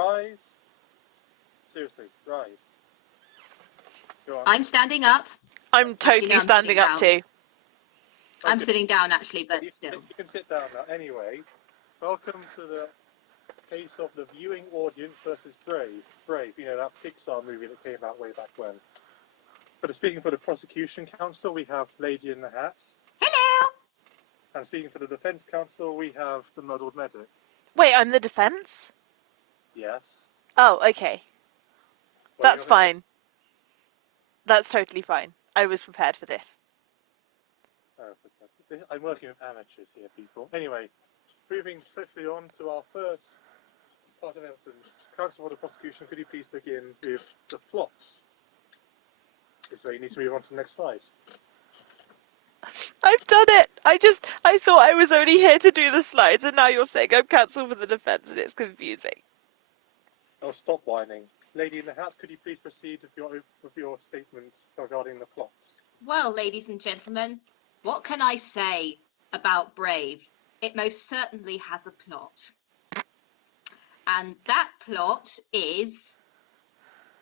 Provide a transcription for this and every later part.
rise. Seriously, rise. Go on. I'm standing up. I'm totally I'm standing up too. I'm sitting down actually, but still. You can sit down now. Anyway, welcome to the case of the viewing audience versus Brave. Brave, you know, that Pixar movie that came out way back when. But speaking for the prosecution counsel, we have Lady in the Hat. Hello! And speaking for the defense counsel, we have the Muddled Medic. Wait, I'm the defense? Yes. Oh, okay. Well, That's fine. That's totally fine. I was prepared for this. Oh, fantastic. I'm working with amateurs here, people. Anyway, moving swiftly on to our first part of evidence. Counsel for the prosecution, could you please begin with the plot? So you need to move on to the next slide. I've done it! I thought I was only here to do the slides, and now you're saying I'm counsel for the defense, and it's confusing. Oh, stop whining. Lady in the Hat, could you please proceed with your statements regarding the plot? Well, ladies and gentlemen, what can I say about Brave? It most certainly has a plot. And that plot is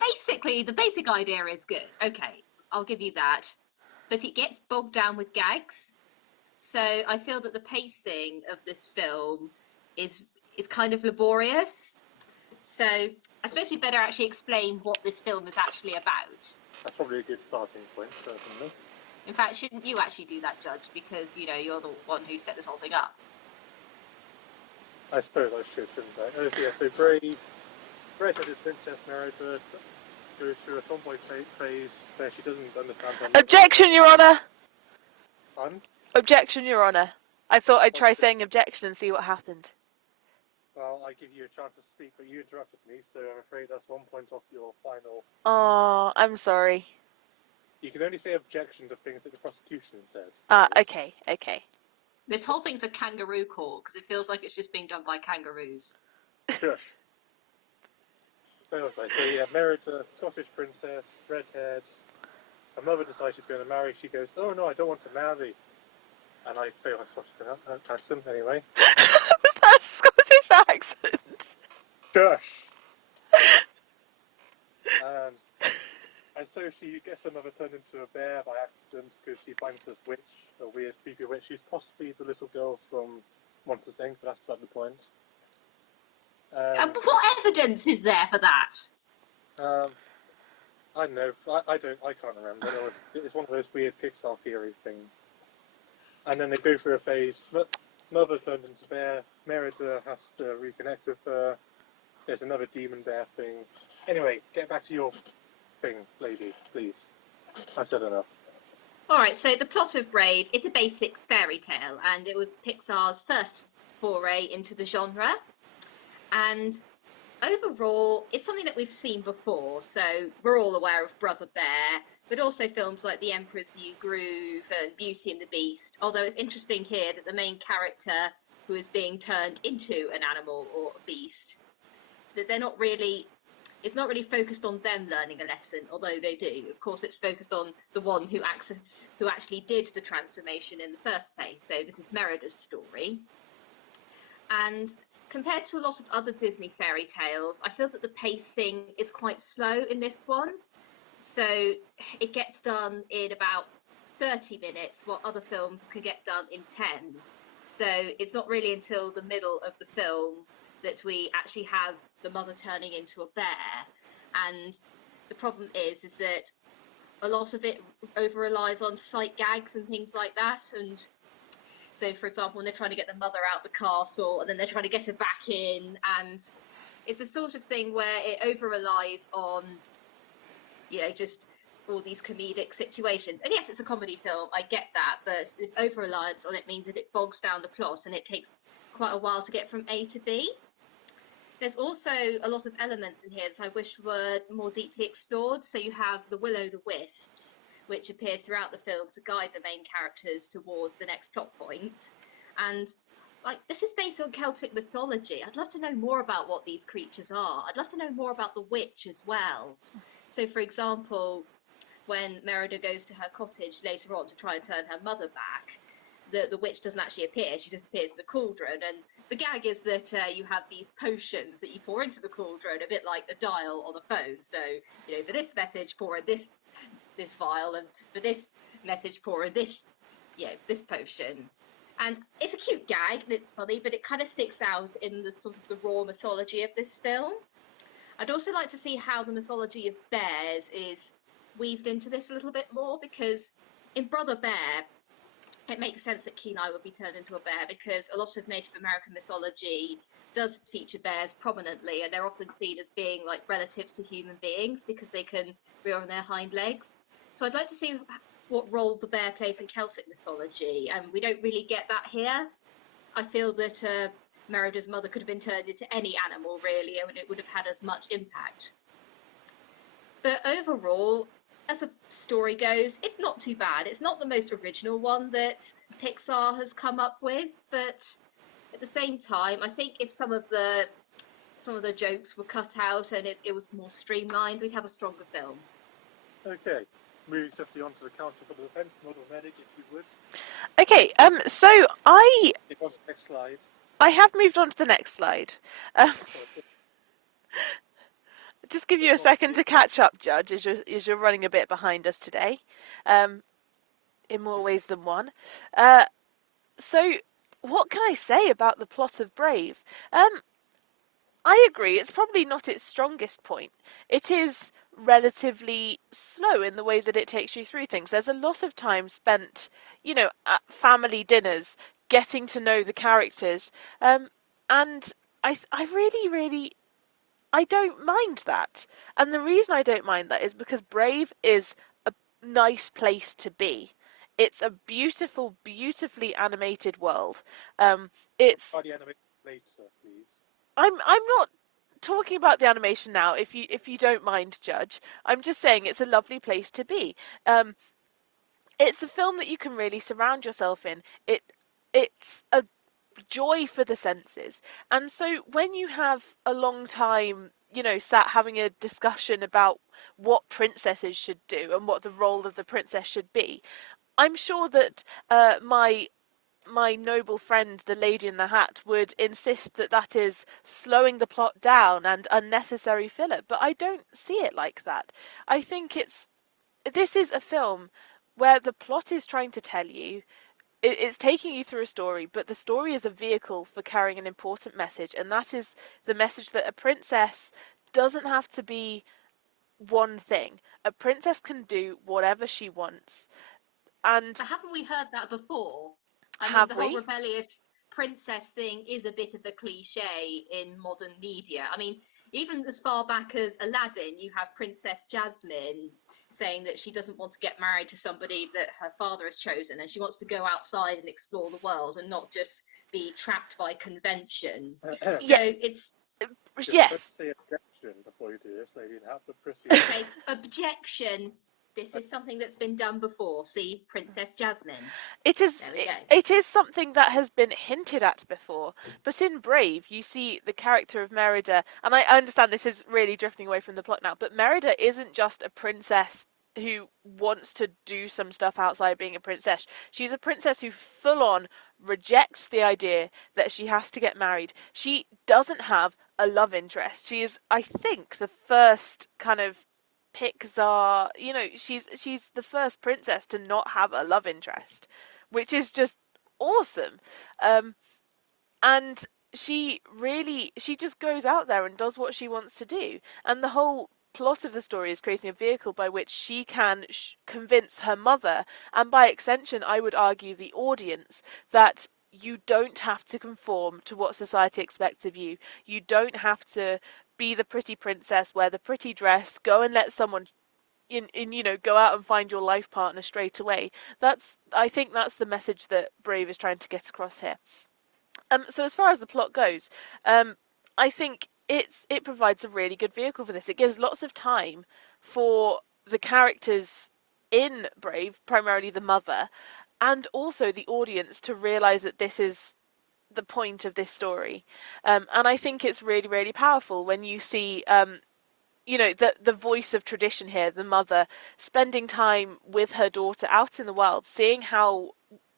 basically, the basic idea is good. Okay, I'll give you that. But it gets bogged down with gags. So I feel that the pacing of this film is kind of laborious. So I suppose we better actually explain what this film is actually about. That's probably a good starting point, certainly. In fact, shouldn't you actually do that, Judge? Because, you know, you're the one who set this whole thing up. I suppose I should, shouldn't I? Oh, yeah, so Brave, redheaded Princess Merida goes through a tomboy phase where she doesn't understand her mother. Objection, Your Honour! Fun? Objection, Your Honour. I thought I'd try saying objection and see what happened. Well, I give you a chance to speak, but you interrupted me, so I'm afraid that's 1 point off your final. Oh, I'm sorry. You can only say objection to things that the prosecution says. Okay. This whole thing's a kangaroo court, because it feels like it's just being done by kangaroos. Shush. Where was I? So yeah, Merida, Scottish princess, red-haired. Her mother decides she's going to marry. She goes, "Oh no, I don't want to marry." And I fail my Scottish accent anyway. Was that a Scottish accent? Shush. And so she gets her mother turned into a bear by accident because she finds this witch, a weird, creepy witch. She's possibly the little girl from Monsters Inc., but that's beside the point. What evidence is there for that? I don't know. I can't remember. It's one of those weird Pixar theory things. And then they go through a phase. Mother turned into bear. Merida has to reconnect with her. There's another demon bear thing. Anyway, get back to your thing, lady, please. I've said enough. Alright, so the plot of Brave is a basic fairy tale, and it was Pixar's first foray into the genre. And overall, it's something that we've seen before, so we're all aware of Brother Bear, but also films like The Emperor's New Groove and Beauty and the Beast, although it's interesting here that the main character who is being turned into an animal or a beast, that it's not really focused on them learning a lesson, although they do. Of course, it's focused on the one who actually did the transformation in the first place, so this is Merida's story. And compared to a lot of other Disney fairy tales, I feel that the pacing is quite slow in this one. So it gets done in about 30 minutes, while other films can get done in 10. So it's not really until the middle of the film that we actually have the mother turning into a bear. And the problem is that a lot of it over relies on sight gags and things like that. And so, for example, when they're trying to get the mother out the castle and then they're trying to get her back in, and it's a sort of thing where it over relies on, you know, just all these comedic situations. And yes, it's a comedy film, I get that, but this over reliance on it means that it bogs down the plot and it takes quite a while to get from A to B. There's also a lot of elements in here that I wish were more deeply explored. So you have the will-o'-the-wisps, which appear throughout the film to guide the main characters towards the next plot point. And like, this is based on Celtic mythology. I'd love to know more about what these creatures are. I'd love to know more about the witch as well. So, for example, when Merida goes to her cottage later on to try and turn her mother back, the witch doesn't actually appear; she just appears in the cauldron. And the gag is that you have these potions that you pour into the cauldron, a bit like a dial on a phone. So for this message, pour in this vial, and for this message, pour in this this potion. And it's a cute gag and it's funny, but it kind of sticks out in the sort of the raw mythology of this film. I'd also like to see how the mythology of bears is weaved into this a little bit more, because in Brother Bear, it makes sense that Kenai would be turned into a bear, because a lot of Native American mythology does feature bears prominently, and they're often seen as being like relatives to human beings because they can rear on their hind legs. So I'd like to see what role the bear plays in Celtic mythology, and we don't really get that here. I feel that Merida's mother could have been turned into any animal, really, and it would have had as much impact. But overall, as a story goes, it's not too bad. It's not the most original one that Pixar has come up with, but at the same time, I think if some of the jokes were cut out and it was more streamlined, we'd have a stronger film. Okay, moving swiftly on to the counsel for the defence, Muddled Medic, if you would. Okay, so I It was the next slide. I have moved on to the next slide. Just give you a second to catch up, Judge, as you're running a bit behind us today, in more ways than one. So, what can I say about the plot of Brave? I agree, it's probably not its strongest point. It is relatively slow in the way that it takes you through things. There's a lot of time spent, at family dinners, getting to know the characters, and I really, really, I don't mind that. And the reason I don't mind that is because Brave is a nice place to be. It's a beautiful, beautifully animated world. It's By the animation later, please. I'm not talking about the animation now, if you don't mind, Judge. I'm just saying it's a lovely place to be. It's a film that you can really surround yourself in. It's a joy for the senses. And so when you have a long time, sat having a discussion about what princesses should do and what the role of the princess should be, I'm sure that my noble friend, the Lady in the Hat, would insist that that is slowing the plot down and unnecessary filler, but I don't see it like that. I think this is a film where the plot is trying to tell you, it's taking you through a story, but the story is a vehicle for carrying an important message, and that is the message that a princess doesn't have to be one thing. A princess can do whatever she wants. And But haven't we heard that before? I mean, have the whole we? rebellious princess thing is a bit of a cliche in modern media. I mean, even as far back as Aladdin, you have Princess Jasmine saying that she doesn't want to get married to somebody that her father has chosen, and she wants to go outside and explore the world and not just be trapped by convention. So Yeah. it's Yes. Let's say objection before you do this, Lady in the Hat, but proceed. okay. Objection. This is something that's been done before. See, Princess Jasmine. It is There we go. it is something that has been hinted at before, but in Brave you see the character of Merida, and I understand this is really drifting away from the plot now, but Merida isn't just a princess who wants to do some stuff outside being a princess. She's a princess who full on rejects the idea that she has to get married. She doesn't have a love interest. She is, I think, the first kind of Pixar, she's the first princess to not have a love interest, which is just awesome. And she just goes out there and does what she wants to do. And the whole plot of the story is creating a vehicle by which she can convince her mother, and by extension, I would argue the audience, that you don't have to conform to what society expects of you. You don't have to be the pretty princess, wear the pretty dress, go and let someone go out and find your life partner straight away. I think that's the message that Brave is trying to get across here. So as far as the plot goes, I think it provides a really good vehicle for this. It gives lots of time for the characters in Brave, primarily the mother, and also the audience to realize that this is the point of this story. And I think it's really, really powerful when you see the voice of tradition here, the mother spending time with her daughter out in the wild, seeing how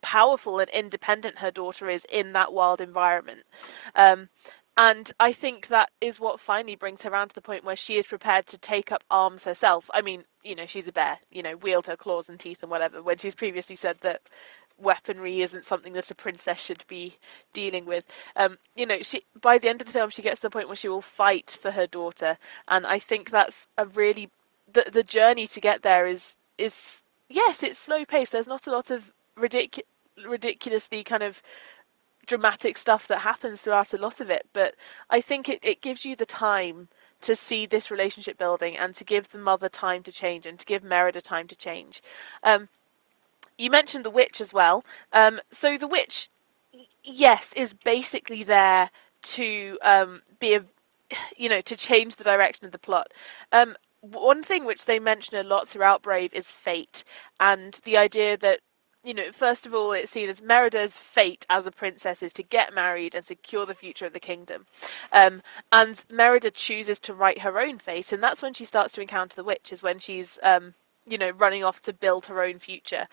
powerful and independent her daughter is in that wild environment. Um, and I think that is what finally brings her around to the point where she is prepared to take up arms herself. I mean, she's a bear, wield her claws and teeth and whatever, when she's previously said that weaponry isn't something that a princess should be dealing with. She, by the end of the film, she gets to the point where she will fight for her daughter, and I think that's a really the journey to get there is yes, it's slow paced. There's not a lot of ridiculously kind of dramatic stuff that happens throughout a lot of it, but I think it gives you the time to see this relationship building and to give the mother time to change and to give Merida time to change. You mentioned the witch as well. So the witch, yes, is basically there to be a, to change the direction of the plot. One thing which they mention a lot throughout Brave is fate, and the idea that, first of all, it's seen as Merida's fate as a princess is to get married and secure the future of the kingdom. And Merida chooses to write her own fate, and that's when she starts to encounter the witch, is when she's, running off to build her own future.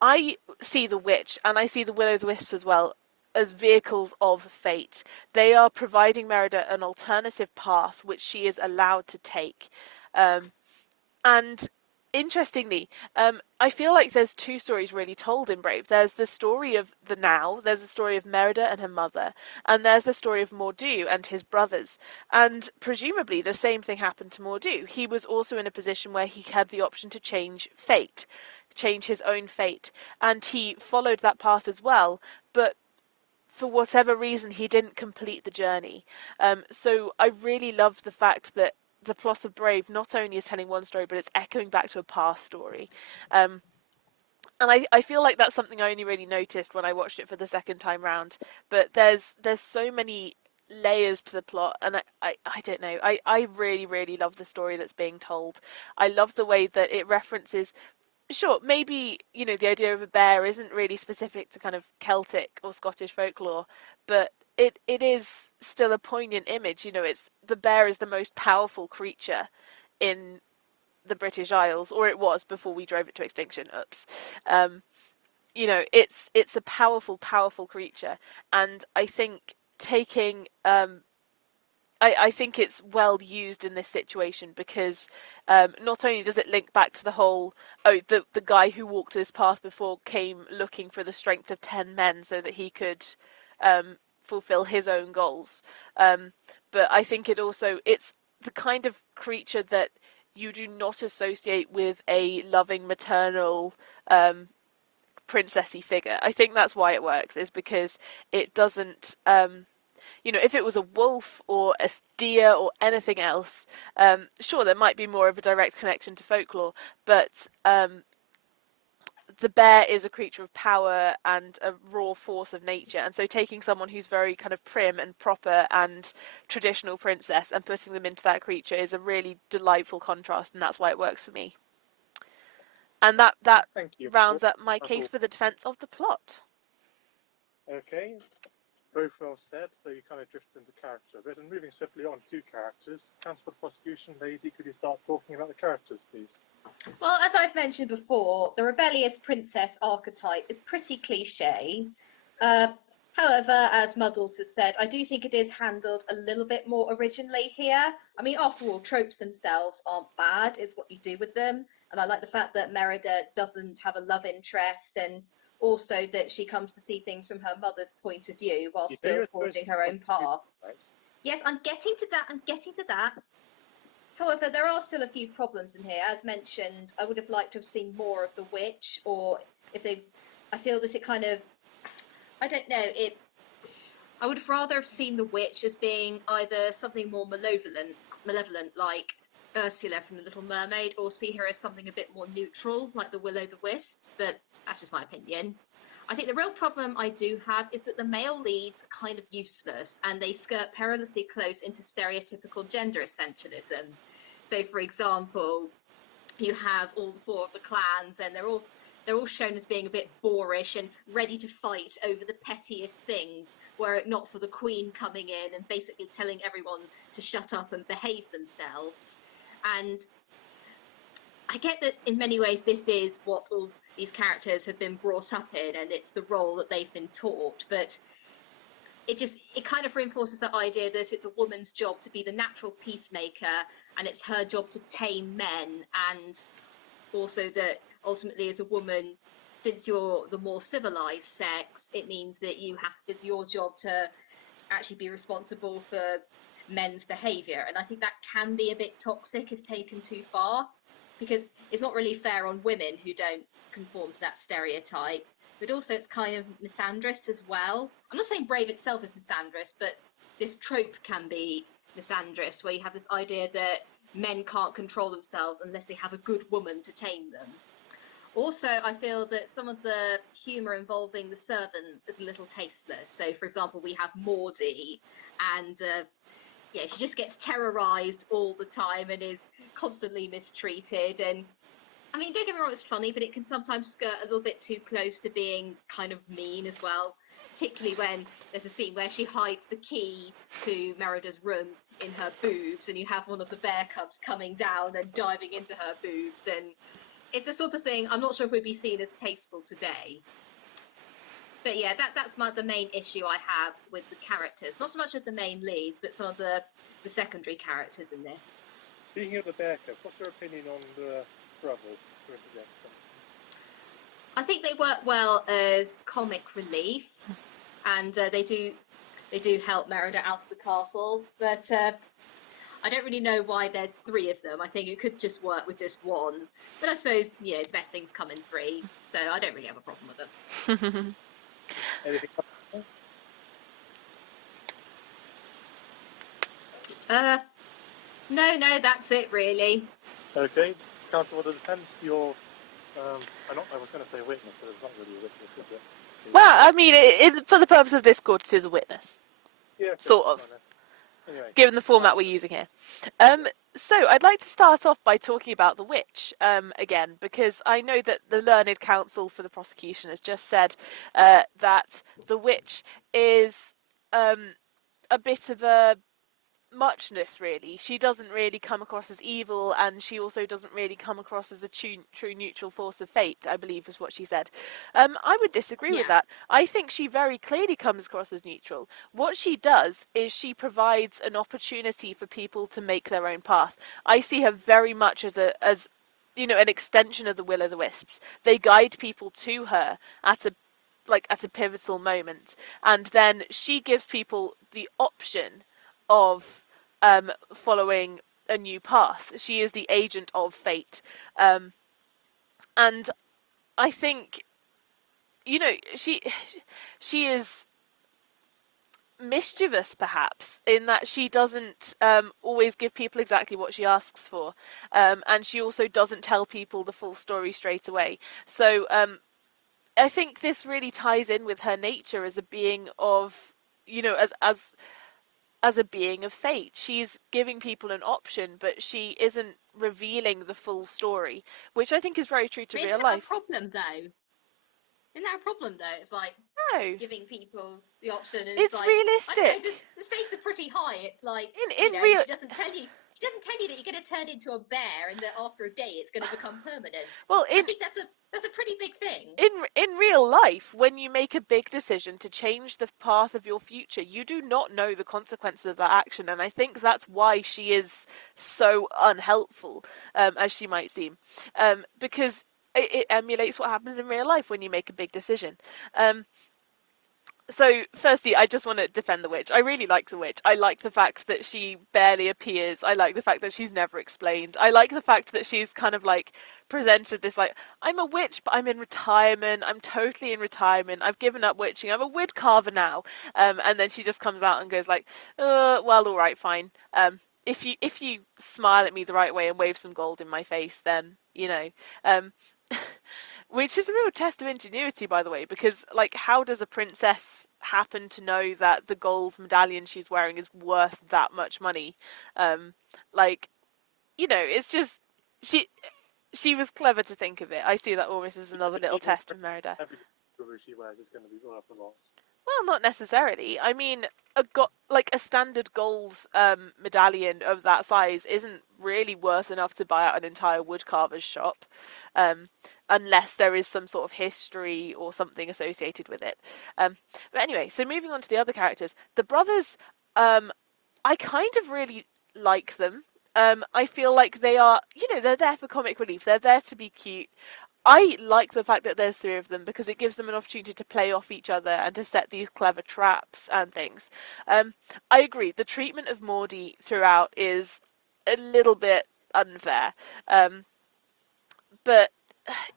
I see the witch, and I see the Will-o'-the-Wisps as well, as vehicles of fate. They are providing Merida an alternative path which she is allowed to take. And interestingly, I feel like there's two stories really told in Brave. There's the story of the now, there's the story of Merida and her mother, and there's the story of Mor'du and his brothers. And presumably the same thing happened to Mor'du. He was also in a position where he had the option to change fate, change his own fate, and he followed that path as well. But for whatever reason, he didn't complete the journey. So I really love the fact that the plot of Brave not only is telling one story, but it's echoing back to a past story. And I feel like that's something I only really noticed when I watched it for the second time round. But there's so many layers to the plot, and I don't know. I really, really love the story that's being told. I love the way that it references, sure, maybe, the idea of a bear isn't really specific to kind of Celtic or Scottish folklore, but it is still a poignant image. It's the bear is the most powerful creature in the British Isles, or it was before we drove it to extinction. Oops. It's a powerful, powerful creature, and I think taking I think it's well used in this situation because not only does it link back to the whole, the guy who walked this path before came looking for the strength of 10 men so that he could fulfill his own goals. But I think it's the kind of creature that you do not associate with a loving maternal princessy figure. I think that's why it works, is because it doesn't if it was a wolf or a deer or anything else, sure, there might be more of a direct connection to folklore, but the bear is a creature of power and a raw force of nature, and so taking someone who's very kind of prim and proper and traditional princess and putting them into that creature is a really delightful contrast, and that's why it works for me. And that Thank you. rounds up my That's case all. for the defense of the plot. Okay, both well said, so you kind of drifted into character a bit. And moving swiftly on to characters, counsel for the prosecution, lady, could you start talking about the characters, please? Well, as I've mentioned before, the rebellious princess archetype is pretty cliche. However, as Muddles has said, I do think it is handled a little bit more originally here. I mean, after all, tropes themselves aren't bad, it's what you do with them. And I like the fact that Merida doesn't have a love interest, and also that she comes to see things from her mother's point of view while still forging her own path. Right? Yes, I'm getting to that. However, there are still a few problems in here. As mentioned, I would have liked to have seen more of the witch, or I feel that it kind of, I don't know, I would have rather have seen the witch as being either something more malevolent like Ursula from The Little Mermaid, or see her as something a bit more neutral like the Will-o'-the-Wisps, but that's just my opinion. I think the real problem I do have is that the male leads are kind of useless, and they skirt perilously close into stereotypical gender essentialism. So, for example, you have all four of the clans, and they're all shown as being a bit boorish and ready to fight over the pettiest things, were it not for the queen coming in and basically telling everyone to shut up and behave themselves. And I get that in many ways this is what all these characters have been brought up in, and it's the role that they've been taught. But it kind of reinforces that idea that it's a woman's job to be the natural peacemaker, and it's her job to tame men, and also that ultimately as a woman, since you're the more civilized sex, it means that it's your job to actually be responsible for men's behavior. And I think that can be a bit toxic if taken too far, because it's not really fair on women who don't conform to that stereotype, but also it's kind of misandrist as well. I'm not saying Brave itself is misandrist, but this trope can be misandrist, where you have this idea that men can't control themselves unless they have a good woman to tame them. Also, I feel that some of the humour involving the servants is a little tasteless. So, for example, we have Maudie, and she just gets terrorised all the time and is constantly mistreated. And I mean, don't get me wrong, it's funny, but it can sometimes skirt a little bit too close to being kind of mean as well. Particularly when there's a scene where she hides the key to Merida's room in her boobs, and you have one of the bear cubs coming down and diving into her boobs, and it's the sort of thing I'm not sure if would be seen as tasteful today. But yeah, that's the main issue I have with the characters. Not so much with the main leads, but some of the secondary characters in this. Speaking of the bear cub, what's your opinion on the brothers? I think they work well as comic relief, and they do help Merida out of the castle, but I don't really know why there's 3 of them. I think it could just work with just one, but I suppose the best things come in 3, so I don't really have a problem with them. Anything No, that's it really. Okay, Council of the Defence, you're I was going to say witness, but it's not really a witness, is it? Well, I mean, for the purpose of this court, it is a witness. Yeah, sort of. Anyway, given the format we're using here. So I'd like to start off by talking about the witch again, because I know that the learned counsel for the prosecution has just said that the witch is a bit of a muchness, really. She doesn't really come across as evil, and she also doesn't really come across as a true neutral force of fate, I believe is what she said. I would disagree with that. I think she very clearly comes across as neutral. What she does is she provides an opportunity for people to make their own path. I see her very much as an extension of the will-o'-the-wisps. They guide people to her at a pivotal moment, and then she gives people the option of following a new path. She is the agent of fate, and I think she is mischievous, perhaps, in that she doesn't always give people exactly what she asks for, and she also doesn't tell people the full story straight away. So I think this really ties in with her nature as a being of, as a being of fate. She's giving people an option, but she isn't revealing the full story, which I think is very true to real life. Isn't that a problem, though? Isn't that a problem, though? It's like giving people the option, and it's like, realistic. I don't know, the stakes are pretty high. It's like she doesn't tell you. She doesn't tell you that you're going to turn into a bear, and that after a day it's going to become permanent. Well, I think that's a pretty big thing. In real life, when you make a big decision to change the path of your future, you do not know the consequences of that action, and I think that's why she is so unhelpful, as she might seem, because it emulates what happens in real life when you make a big decision. So, firstly, I just want to defend the witch. I really like the witch. I like the fact that she barely appears. I like the fact that she's never explained. I like the fact that she's kind of like presented this like, I'm a witch, but I'm in retirement. I'm totally in retirement. I've given up witching. I'm a wood carver now. And then she just comes out and goes like, well, all right, fine. If you smile at me the right way and wave some gold in my face, then which is a real test of ingenuity, by the way, because how does a princess happen to know that the gold medallion she's wearing is worth that much money? It's just she was clever to think of it. I see that almost as another little test of Merida. Every jewelry she wears is going to be worth a lot. Well, not necessarily. I mean, a standard gold medallion of that size isn't really worth enough to buy out an entire woodcarver's shop, unless there is some sort of history or something associated with it. But anyway, so moving on to the other characters, the brothers, I kind of really like them. I feel like they are, they're there for comic relief. They're there to be cute. I like the fact that there's three of them because it gives them an opportunity to play off each other and to set these clever traps and things. I agree. The treatment of Maudie throughout is a little bit unfair. But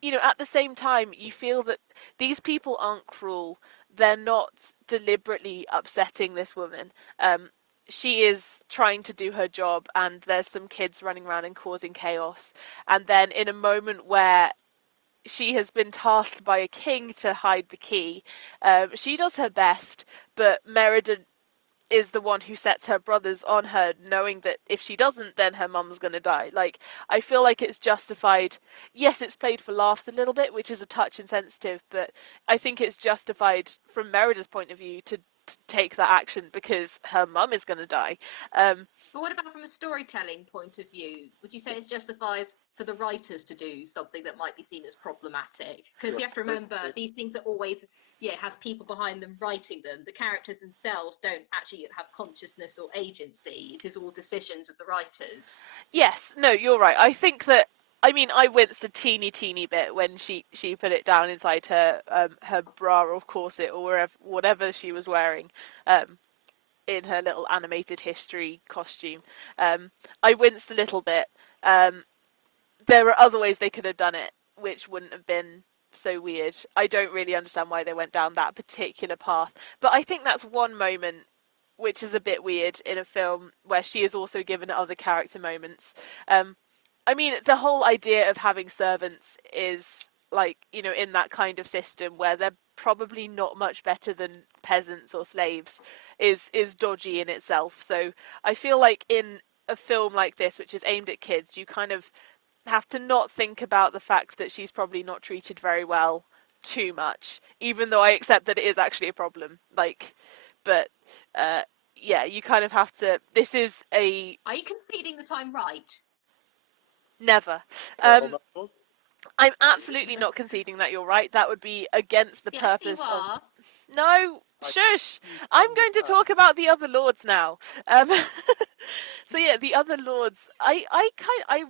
at the same time, you feel that these people aren't cruel. They're not deliberately upsetting this woman. She is trying to do her job, and there's some kids running around and causing chaos. And then, in a moment where she has been tasked by a king to hide the key, she does her best, but Merida is the one who sets her brothers on her, knowing that if she doesn't, then her mum's gonna die. Like, I feel like it's justified. Yes, it's played for laughs a little bit, which is a touch insensitive, but I think it's justified from Merida's point of view to take that action because her mum is gonna die. But what about from a storytelling point of view? Would you say it's justified for the writers to do something that might be seen as problematic? Because you have to remember, these things are always, have people behind them writing them. The characters themselves don't actually have consciousness or agency. It is all decisions of the writers. Yes, no, you're right. I think that. I mean, I winced a teeny bit when she put it down inside her bra or corset or whatever she was wearing. In her little animated history costume. I winced a little bit. There are other ways they could have done it, which wouldn't have been so weird. I don't really understand why they went down that particular path, but I think that's one moment which is a bit weird in a film where she is also given other character moments. I mean, the whole idea of having servants is like, in that kind of system where they're probably not much better than peasants or slaves is dodgy in itself. So I feel like in a film like this, which is aimed at kids, you kind of have to not think about the fact that she's probably not treated very well too much, even though I accept that it is actually a problem. Like, but yeah, you kind of have to. This is a Are you conceding that I'm right? never. I'm absolutely not conceding that you're right. That would be against the Yes, purpose you of. are. No, shush! I'm going to talk about the other lords now. So yeah, the other lords. I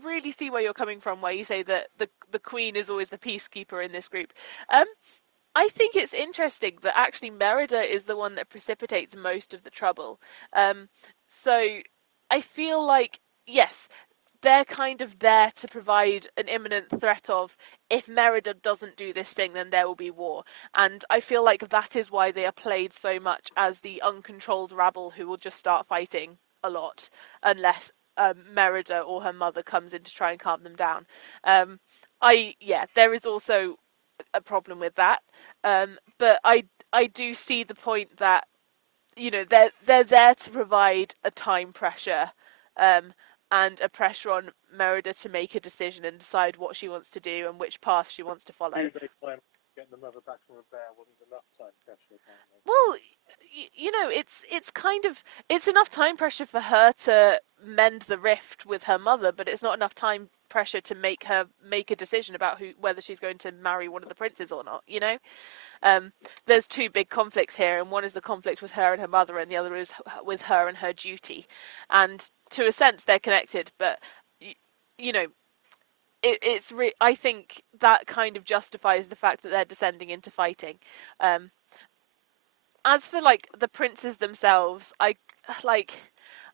really see where you're coming from, where you say that the queen is always the peacekeeper in this group. I think it's interesting that actually Merida is the one that precipitates most of the trouble. So I feel like yes, they're kind of there to provide an imminent threat of if Merida doesn't do this thing, then there will be war. And I feel like that is why they are played so much as the uncontrolled rabble who will just start fighting a lot unless Merida or her mother comes in to try and calm them down. There is also a problem with that. But I do see the point that they're there to provide a time pressure, um, and a pressure on Merida to make a decision and decide what she wants to do and which path she wants to follow. They claim getting the mother back from a bear wasn't enough time pressure, apparently. Well, it's enough time pressure for her to mend the rift with her mother, but it's not enough time pressure to make her make a decision about whether she's going to marry one of the princes or not. There's two big conflicts here, and one is the conflict with her and her mother, and the other is with her and her duty. And to a sense, they're connected, but you know, I think that kind of justifies the fact that they're descending into fighting. As for like the princes themselves, like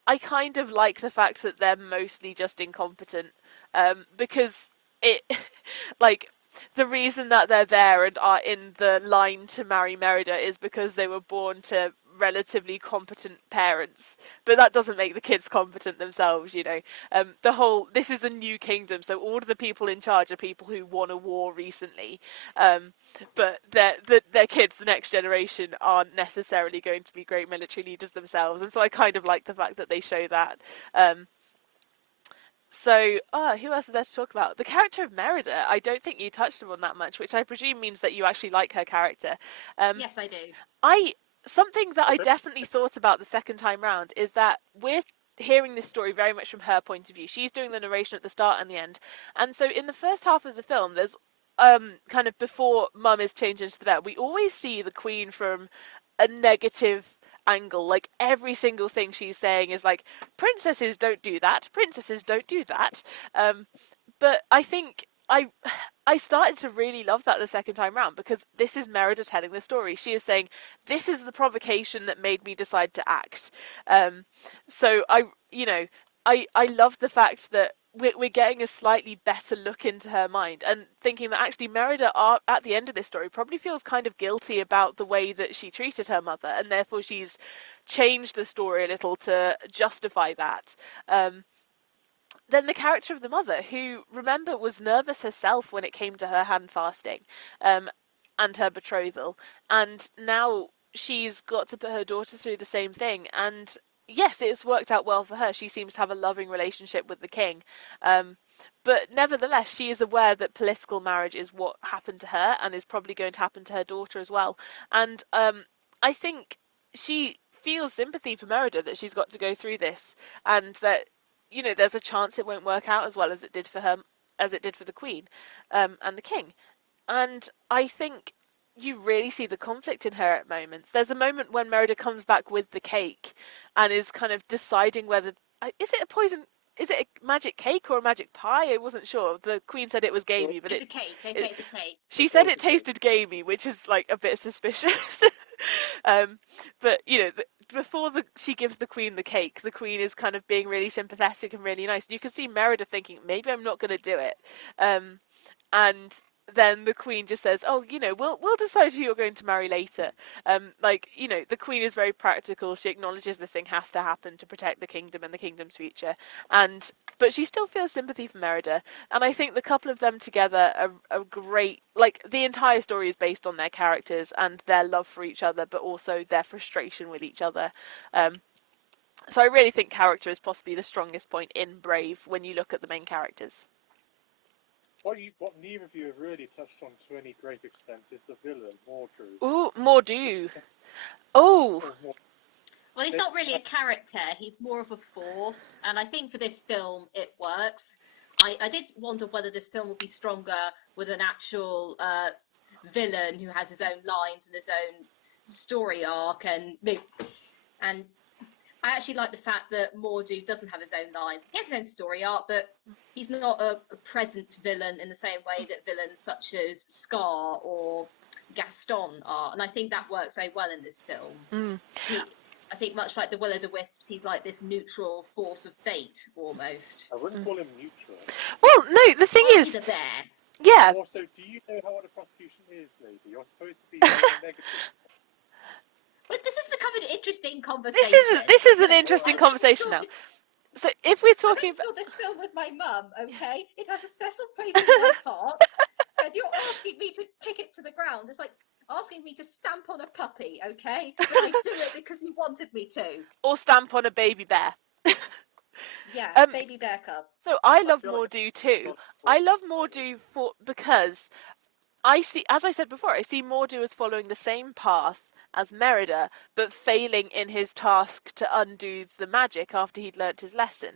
I kind of like the fact that they're mostly just incompetent, because it like the reason that they're there and are in the line to marry Merida is because they were born to relatively competent parents, but that doesn't make the kids competent themselves. This is a new kingdom, so all of the people in charge are people who won a war recently, but their kids, the next generation, aren't necessarily going to be great military leaders themselves, and so I kind of like the fact that they show that. Who else is there to talk about? The character of Merida, I don't think you touched on that much, which I presume means that you actually like her character. Yes, I do. Something that I definitely thought about the second time round is that hearing this story very much from her point of view. She's doing the narration at the start and the end. And so in the first half of the film, there's kind of before Mum is changed into the bear, we always see the Queen from a negative angle. Like every single thing she's saying is like, princesses don't do that, princesses don't do that. But I think I started to really love that the second time round, because this is Merida telling the story. She is saying, this is the provocation that made me decide to act. So I love the fact that we're getting a slightly better look into her mind, and thinking that actually Merida at the end of this story probably feels kind of guilty about the way that she treated her mother, and therefore she's changed the story a little to justify that. Then the character of the mother, who, remember, was nervous herself when it came to her hand fasting, and her betrothal, and now she's got to put her daughter through the same thing. And yes, it's worked out well for her. She seems to have a loving relationship with the king, but nevertheless, she is aware that political marriage is what happened to her, and is probably going to happen to her daughter as well. And I think she feels sympathy for Merida, that she's got to go through this, and that there's a chance it won't work out as well as it did for her, as it did for the Queen, and the King. And I think you really see the conflict in her at moments. There's a moment when Merida comes back with the cake and is kind of deciding whether is it a poison, is it a magic cake or a magic pie? I wasn't sure. The Queen said it was gamey, but it's a cake. Okay, it's a cake. She said it tasted gamey, which is like a bit suspicious. But before she gives the Queen the cake, the Queen is kind of being really sympathetic and really nice. And you can see Merida thinking, maybe I'm not going to do it. And then the Queen just says, "Oh, we'll decide who you're going to marry later." The Queen is very practical. She acknowledges the thing has to happen to protect the kingdom and the kingdom's future, but she still feels sympathy for Merida. And I think the couple of them together are great. Like, the entire story is based on their characters and their love for each other, but also their frustration with each other. So I really think character is possibly the strongest point in Brave when you look at the main characters. What neither of you have really touched on to any great extent is the villain, Mordru. Ooh, Mordu. Oh. Well, he's not really a character. He's more of a force, and I think for this film it works. I did wonder whether this film would be stronger with an actual villain who has his own lines and his own story arc, and I actually like the fact that Mordu doesn't have his own lines. He has his own story arc, but he's not a present villain in the same way that villains such as Scar or Gaston are. And I think that works very well in this film. I think much like the Will-o'-the-Wisps, he's like this neutral force of fate, almost. I wouldn't call him neutral. Well, no, the thing is... He's a bear. Yeah. Also, do you know what a prosecution is, lady? You're supposed to be very negative. But this has become an interesting conversation. This is an interesting conversation now. So if we're talking about... I saw this film with my mum, okay? It has a special place in my heart. And you're asking me to kick it to the ground. It's like asking me to stamp on a puppy, okay? But I do it because you wanted me to. Or stamp on a baby bear. Yeah, baby bear cub. So I love Mordu too. I love Mordu because I see, as I said before, I see Mordu as following the same path as Merida, but failing in his task to undo the magic after he'd learnt his lesson.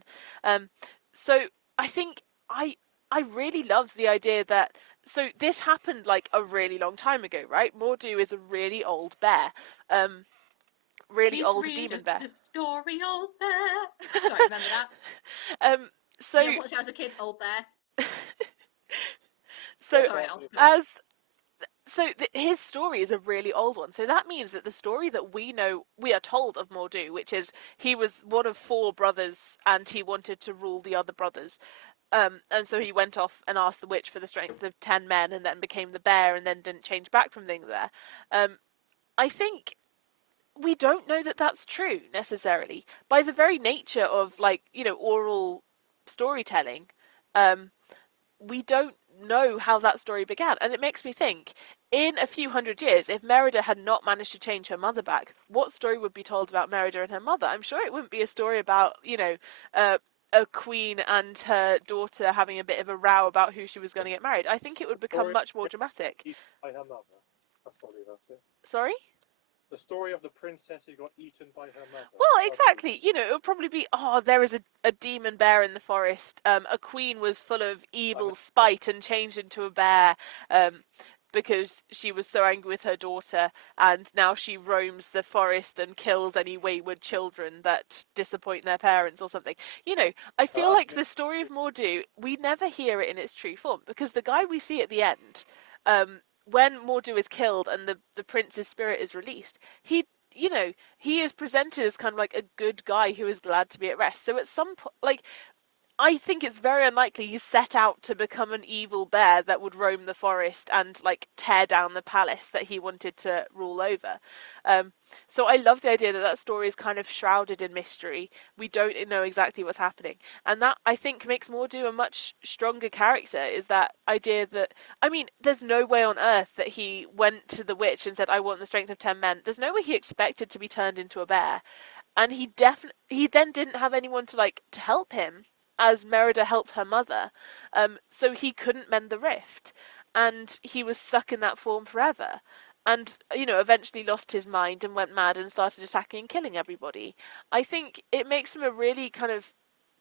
So I think I really love the idea that, so this happened like a really long time ago, right? Mordu is a really old bear. Really old demon bear. It's a story, old bear. Sorry, remember that? So yeah, watched it as a kid, old bear. So Sorry, his story is a really old one. So that means that the story that we are told of Mordu, which is he was one of 4 brothers and he wanted to rule the other brothers. And so he went off and asked the witch for the strength of 10 men and then became the bear and then didn't change back from being the bear. I think we don't know that that's true necessarily. By the very nature of oral storytelling, we don't know how that story began. And it makes me think, in a few hundred years, if Merida had not managed to change her mother back, what story would be told about Merida and her mother? I'm sure it wouldn't be a story about, a queen and her daughter having a bit of a row about who she was going to get married. I think it would become much more dramatic. By her mother. That's probably about it. Sorry? the story of the princess who got eaten by her mother. Well, exactly. You know, it would probably be, oh, there is a demon bear in the forest. A queen was full of evil spite and changed into a bear because she was so angry with her daughter, and now she roams the forest and kills any wayward children that disappoint their parents or something. You know, I feel like the story of Mor'du, we never hear it in its true form, because the guy we see at the end, when Mor'du is killed and the prince's spirit is released, you know, he is presented as kind of like a good guy who is glad to be at rest. So at some point, like, I think it's very unlikely he set out to become an evil bear that would roam the forest and like tear down the palace that he wanted to rule over. So I love the idea that that story is kind of shrouded in mystery. We don't know exactly what's happening, and that I think makes Mor'du a much stronger character. Is that idea that, I mean, there's no way on earth that he went to the witch and said, "I want the strength of 10 men." There's no way he expected to be turned into a bear, and he then didn't have anyone to help him, as Merida helped her mother. So he couldn't mend the rift, and he was stuck in that form forever. And you know, eventually lost his mind and went mad and started attacking and killing everybody. I think it makes him a really kind of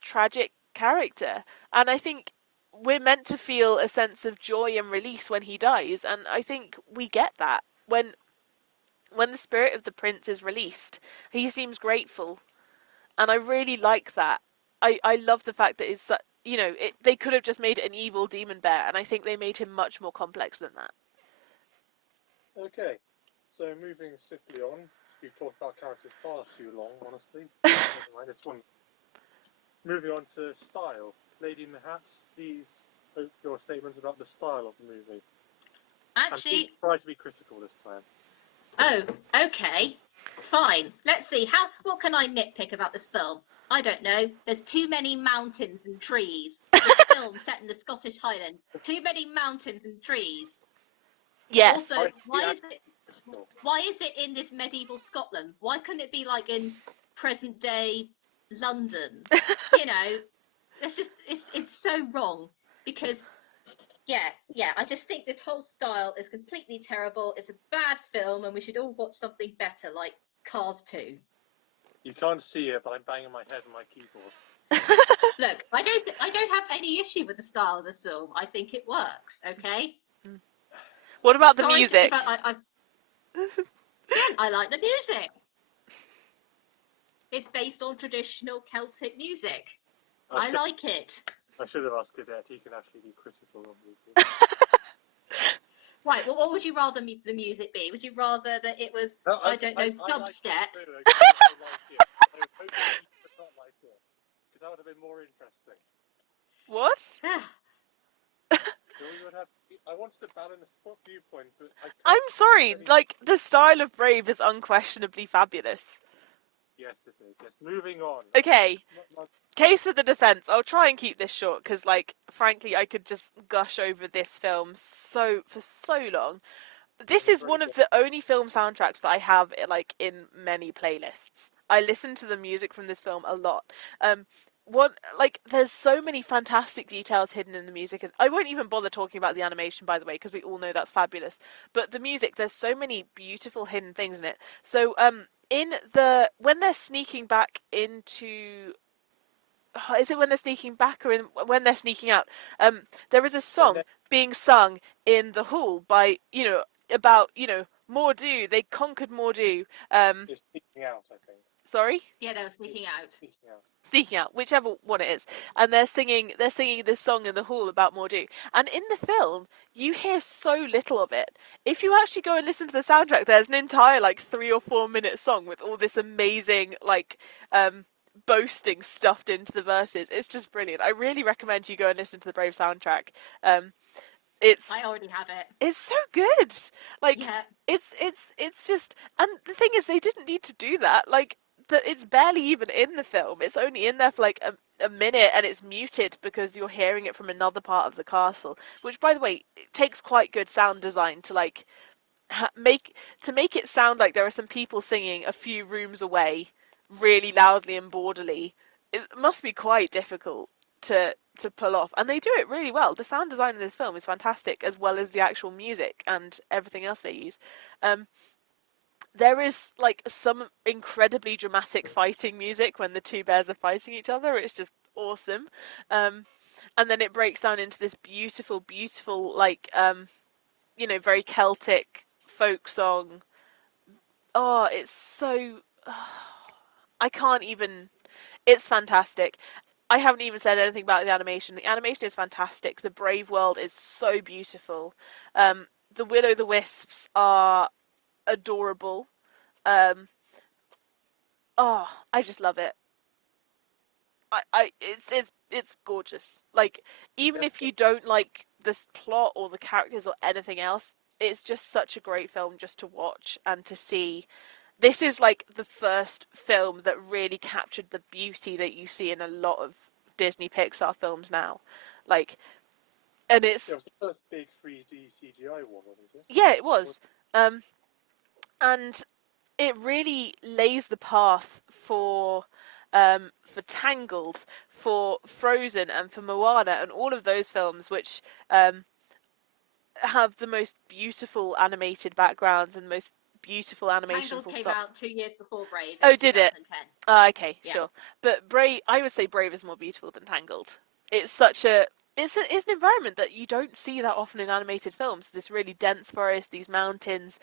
tragic character, and I think we're meant to feel a sense of joy and release when he dies, and I think we get that when the spirit of the prince is released. He seems grateful, and I really like that. I love the fact that it's, you know, they could have just made it an evil demon bear, and I think they made him much more complex than that. Okay, so moving swiftly on, we've talked about characters far too long, honestly. Never mind, this one. Moving on to style. Lady in the Hat, please hope your statements about the style of the movie. And Actually, please try to be critical this time. oh, okay, fine. Let's see. What can I nitpick about this film? I don't know. There's too many mountains and trees. This film set in the Scottish Highland. Too many mountains and trees. Yes. Also, why is it in this medieval Scotland? Why couldn't it be like in present day London? You know, it's so wrong, because I just think this whole style is completely terrible. It's a bad film, and we should all watch something better, like Cars 2. You can't see it, but I'm banging my head on my keyboard. Look, I don't have any issue with the style of this film. I think it works. Okay. What about the music? I like the music. It's based on traditional Celtic music. I like it. I should have asked Cadet. He can actually be critical of music. Right, well, what would you rather the music be? Would you rather that it was, dubstep? I like it. I was hoping you would not like it, because that would have been more interesting. What? I wanted to balance the viewpoint, but I'm sorry, like, the style of Brave is unquestionably fabulous. Yes, it is. Yes, moving on. Okay. Case for the defense. I'll try and keep this short because, like, frankly, I could just gush over this film for so long. This is one of the only film soundtracks that I have, like, in many playlists. I listen to the music from this film a lot. There's so many fantastic details hidden in the music. I won't even bother talking about the animation, by the way, because we all know that's fabulous. But the music, there's so many beautiful hidden things in it. So, when they're sneaking back into, is it when they're sneaking back or when they're sneaking out? There is a song being sung in the hall by, about, Mor'du. They conquered Mor'du. They're sneaking out, I think. Sorry? Yeah, they were sneaking out. Sneaking out, whichever one it is, and they're singing this song in the hall about Mor'du. And in the film, you hear so little of it. If you actually go and listen to the soundtrack, there's an entire 3 or 4 minute song with all this amazing boasting stuffed into the verses. It's just brilliant. I really recommend you go and listen to the Brave soundtrack. I already have it. It's so good. Yeah. It's just, and the thing is, they didn't need to do that. It's barely even in the film. It's only in there for a minute, and it's muted because you're hearing it from another part of the castle. Which, by the way, it takes quite good sound design to make it sound like there are some people singing a few rooms away, really loudly and bawdily. It must be quite difficult to pull off, and they do it really well. The sound design in this film is fantastic, as well as the actual music and everything else they use. there is like some incredibly dramatic fighting music when the two bears are fighting each other. It's just awesome. And then it breaks down into this beautiful, beautiful, like very Celtic folk song. Oh, it's so. I can't even. It's fantastic. I haven't even said anything about the animation. The animation is fantastic. The Brave world is so beautiful. The Will-o'-the-Wisps are adorable. Um, oh, I just love it. It's gorgeous. Like, even if you don't like the plot or the characters or anything else, it's just such a great film just to watch and to see. This is like the first film that really captured the beauty that you see in a lot of Disney Pixar films now. Like, and Yeah, it's it was the first big 3D CGI one, wasn't it? yeah, it was. And it really lays the path for Tangled, for Frozen, and for Moana, and all of those films which have the most beautiful animated backgrounds and the most beautiful animation. Tangled Full came stop. out 2 years before Brave. Oh, In did it? 2010. Okay, Yeah. sure. But Brave, I would say Brave is more beautiful than Tangled. It's such a it's an environment that you don't see that often in animated films. This really dense forest, these mountains,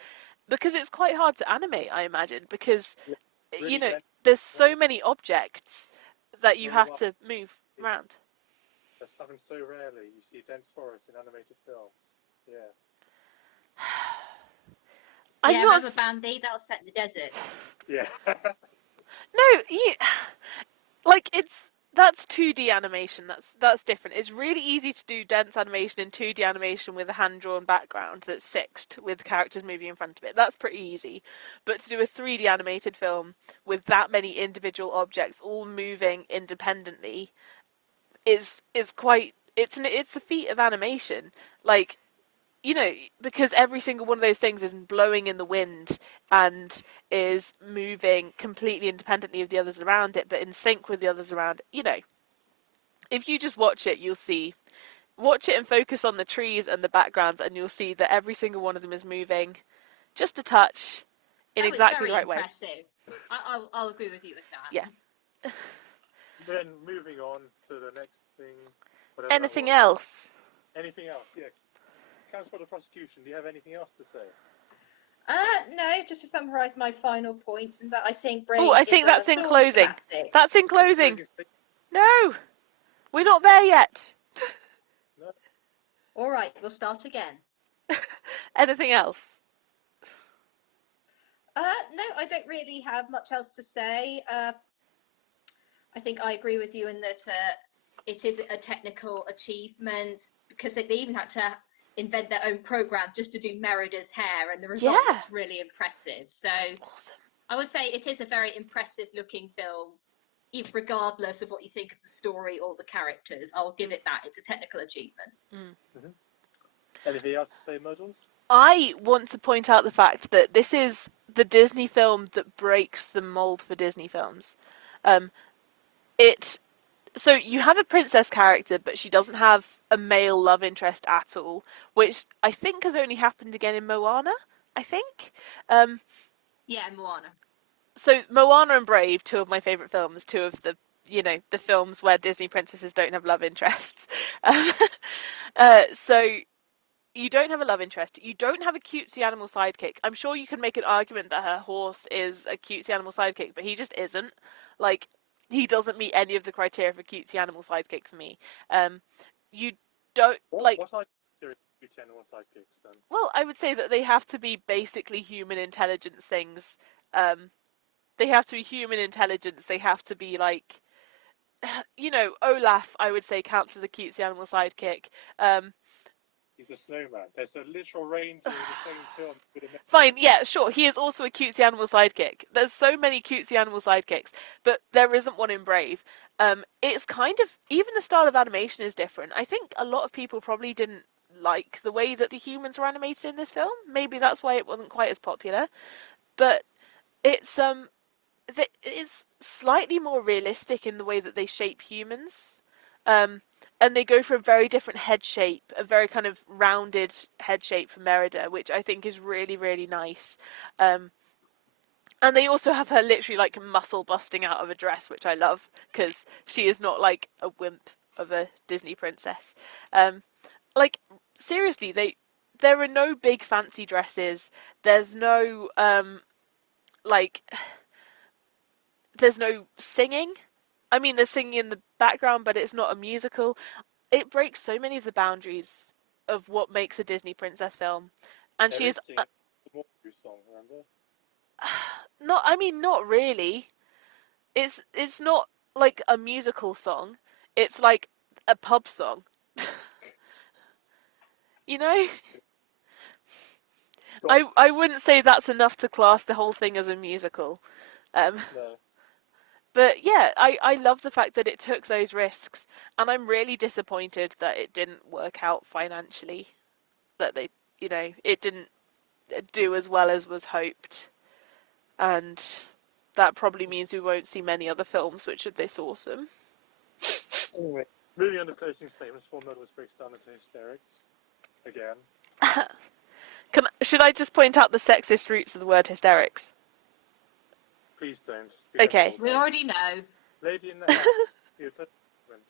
because it's quite hard to animate, I imagine, because Yeah, really dense. there's so many objects that you Really have well. to move around. That's happened so rarely. You see dense forests in animated films. Yeah. I'm Yeah, not remember Bambi? That was set in the desert. Yeah. no, like that's 2D animation. That's different. It's really easy to do dense animation in 2D animation with a hand-drawn background that's fixed with characters moving in front of it. That's pretty easy. But to do a 3D animated film with that many individual objects all moving independently is quite it's a feat of animation. Like, because every single one of those things is blowing in the wind and is moving completely independently of the others around it, but in sync with the others around it. If you just watch it, watch it and focus on the trees and the backgrounds, and you'll see that every single one of them is moving just a touch in Oh, it's exactly very the right way. impressive. I'll agree with you with that. Yeah. Then moving on to the next thing. Whatever Anything that was. else? Anything else? Yeah. Counsel for the prosecution. Do you have anything else to say? No, just to summarise my final points, and that I think Brave Oh, I is think a that's in flawed closing. classic. That's in closing. No, we're not there yet. No. All right, we'll start again. Anything else? No, I don't really have much else to say. I think I agree with you in that it is a technical achievement, because they even had to invent their own program just to do Merida's hair, and the result Yeah. looks really impressive. So Awesome. I would say it is a very impressive looking film, regardless of what you think of the story or the characters. I'll give it that. It's a technical achievement. Mm-hmm. Anything else to say, Muddles? I want to point out the fact that this is the Disney film that breaks the mold for Disney films. So you have a princess character, but she doesn't have a male love interest at all, which I think has only happened again in Moana. I think. Yeah, Moana. So Moana and Brave, two of my favorite films, two of the films where Disney princesses don't have love interests. So you don't have a love interest. You don't have a cutesy animal sidekick. I'm sure you can make an argument that her horse is a cutesy animal sidekick, but he just isn't. Like, he doesn't meet any of the criteria for cutesy animal sidekick for me. You don't like. What are cutesy animal sidekicks then? Well, I would say that they have to be basically human intelligence things. They have to be human intelligence. They have to be like, Olaf, I would say, counts as a cutesy animal sidekick. He's a snowman. There's a literal ranger in the same film. Fine, yeah, sure. He is also a cutesy animal sidekick. There's so many cutesy animal sidekicks, but there isn't one in Brave. It's kind of, even the style of animation is different. I think a lot of people probably didn't like the way that the humans were animated in this film. Maybe that's why it wasn't quite as popular. But it's it's slightly more realistic in the way that they shape humans. And they go for a very different head shape, a very kind of rounded head shape for Merida, which I think is really, really nice. And they also have her literally like muscle busting out of a dress, which I love because she is not like a wimp of a Disney princess. Like seriously, there are no big fancy dresses. There's no like there's no singing. I mean, there's singing in the background, but it's not a musical. It breaks so many of the boundaries of what makes a Disney princess film, and There she is is singing the Morpheus song, remember? not. I mean, not really. It's not like a musical song. It's like a pub song. You know? Go I wouldn't say that's enough to class the whole thing as a musical. Um, No. but yeah, I love the fact that it took those risks, and I'm really disappointed that it didn't work out financially. That they, it didn't do as well as was hoped, and that probably means we won't see many other films which are this awesome. Anyway, moving on to closing statements before Muddles breaks down into hysterics. Again. Should I just point out the sexist roots of the word hysterics? Please don't. Okay. We already know. Lady in the House. Your statement.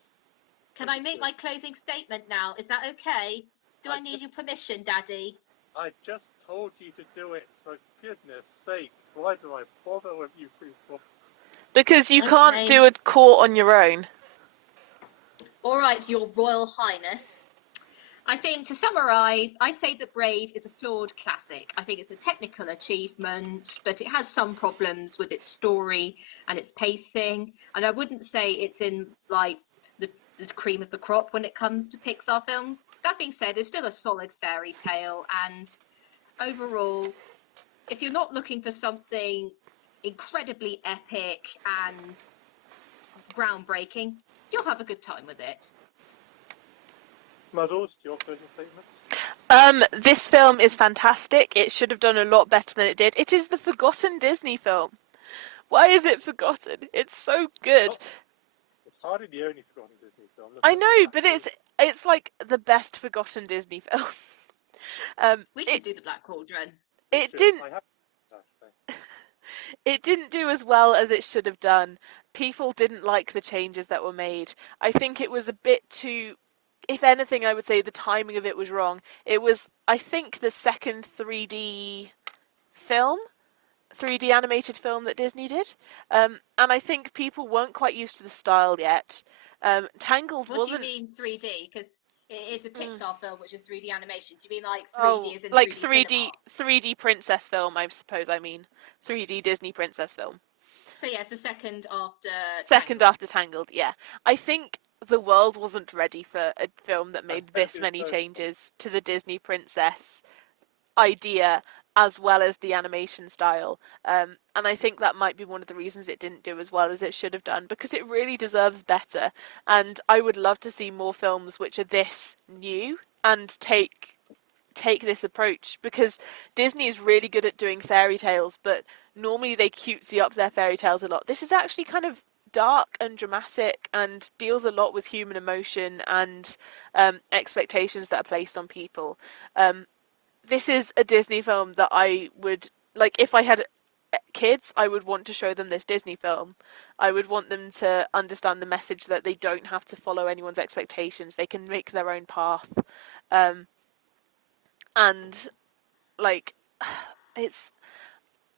Can I make my closing statement now? Is that okay? Do I need your permission, Daddy? I just told you to do it, for goodness sake. Why do I bother with you people? Because you Okay. can't do a court on your own. All right, Your Royal Highness. I think, to summarise, I say that Brave is a flawed classic. I think it's a technical achievement, but it has some problems with its story and its pacing. And I wouldn't say it's in like the cream of the crop when it comes to Pixar films. That being said, it's still a solid fairy tale. And overall, if you're not looking for something incredibly epic and groundbreaking, you'll have a good time with it. Muddles, your closing statement? This film is fantastic. It should have done a lot better than it did. It is the forgotten Disney film. Why is it forgotten? It's so good. It's hardly the only forgotten Disney film. I know, but it's like the best forgotten Disney film. We should do the Black Cauldron. It didn't. I have actually. It didn't do as well as it should have done. People didn't like the changes that were made. I think it was a bit too. If anything, I would say the timing of it was wrong. It was, I think, the second 3D film, 3D animated film that Disney did, and I think people weren't quite used to the style yet. Tangled What wasn't. do you mean 3D? Because it is a Pixar film, which is 3D animation. Do you mean like 3D Oh, as in like 3D 3D princess film, I suppose. I mean, 3D Disney princess film. So yeah, it's the second after. Second after Tangled, yeah. I think the world wasn't ready for a film that made this many changes to the Disney princess idea as well as the animation style. And I think that might be one of the reasons it didn't do as well as it should have done, because it really deserves better. And I would love to see more films which are this new and take this approach, because Disney is really good at doing fairy tales, but normally they cutesy up their fairy tales a lot. This is actually kind of dark and dramatic and deals a lot with human emotion and expectations that are placed on people. This is a Disney film that I would like. If I had kids, I would want to show them this Disney film. I would want them to understand the message that they don't have to follow anyone's expectations. They can make their own path. And like, it's,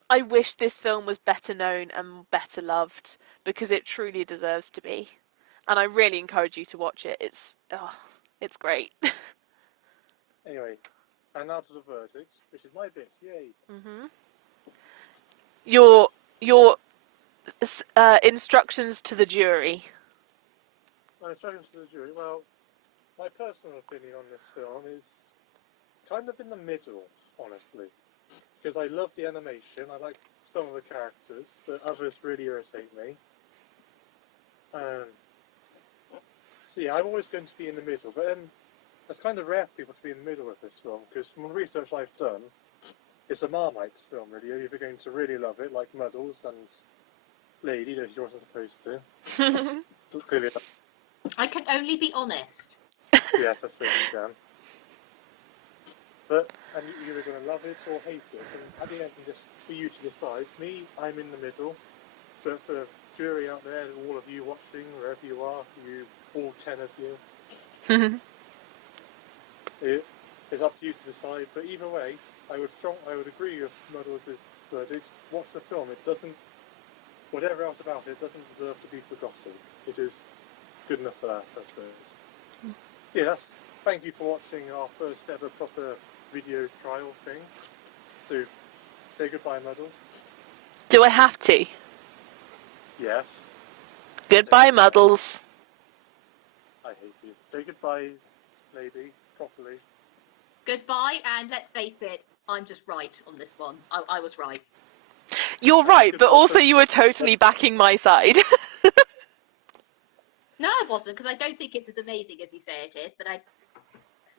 I wish this film was better known and better loved, because it truly deserves to be. And I really encourage you to watch it. It's great. Anyway, and now to the verdict, which is my bit. Yay! Your instructions to the jury. My instructions to the jury. Well, my personal opinion on this film is kind of in the middle, honestly, because I love the animation. I like some of the characters, but others really irritate me. So yeah, I'm always going to be in the middle, but then it's kind of rare for people to be in the middle with this film, because from the research I've done, it's a Marmite film, really. You're either going to really love it, like Muddles and Lady, that she wasn't supposed to. Clearly, I can only be honest. yes, that's what you can. And you're either going to love it or hate it. And at the end, just for you to decide. Me, I'm in the middle. But for jury out there, all of you watching, wherever you are, you all 10 of you, it is up to you to decide. But either way, I would agree with Muddles' verdict. Watch the film. It doesn't, whatever else about it, doesn't deserve to be forgotten. It is good enough for that, I suppose. Yes, thank you for watching our first ever proper video trial thing. So, say goodbye, Muddles. Do I have to? Yes. Goodbye, Muddles. I hate you. Say goodbye, lady, properly. Goodbye, and let's face it, I'm just right on this one. I was right. You're right, but Goodbye, also folks. you were totally backing my side. No, I wasn't, because I don't think it's as amazing as you say it is, but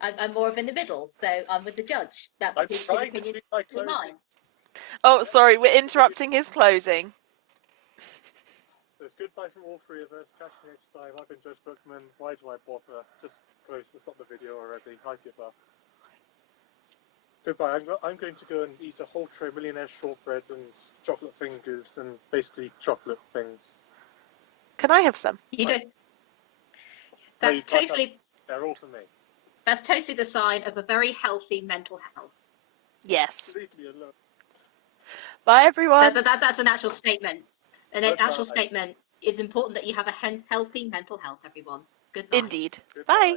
I'm more of in the middle, so I'm with the judge. That I'm his trying to opinion do my to be mine. closing. Oh, sorry, we're interrupting his closing. So it's goodbye from all three of us. Catch you next time. I've been Judge Bookman. Why do I bother? Just close to stop the video already. I give up. Goodbye. I'm going to go and eat a whole tray of millionaire shortbread and chocolate fingers and basically chocolate things. Can I have some? You don't. No, That's you can't have- totally. They're all for me. That's totally the sign of a very healthy mental health. Yes. Leave me alone. Bye, everyone. That's an actual statement. An Goodbye. actual statement. It's important that you have a healthy mental health, everyone. Goodbye. Indeed. Goodbye. Bye.